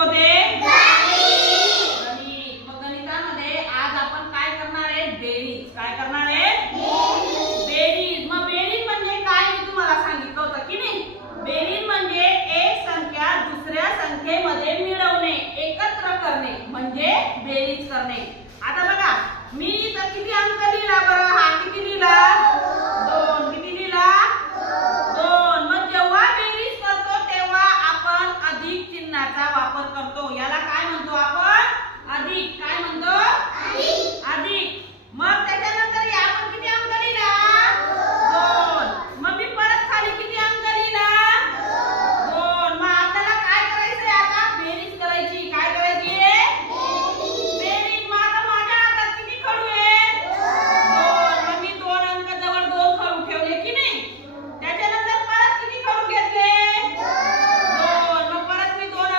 शिकवते? गणित. मग गणितामध्ये आज आपण काय करणार आहे? बेरीज. काय करणार आहे? बेरीज. मग बेरीज म्हणजे काय मी तुम्हाला सांगितलं होतं की नाही? बेरीज म्हणजे एक संख्या दुसऱ्या संख्येमध्ये मिळवणे, एकत्र करणे म्हणजे बेरीज करणे. आता बघा मी इथं किती अंक लिहिला बरं? हा किती लिहिला? 2. किती लिहिला? 2. मग जेव्हा बेरीज करतो तेव्हा आपण अधिक चिन्हाचा वापर करतो. याला काय म्हणतो आपण? अधिक. काय म्हणतो?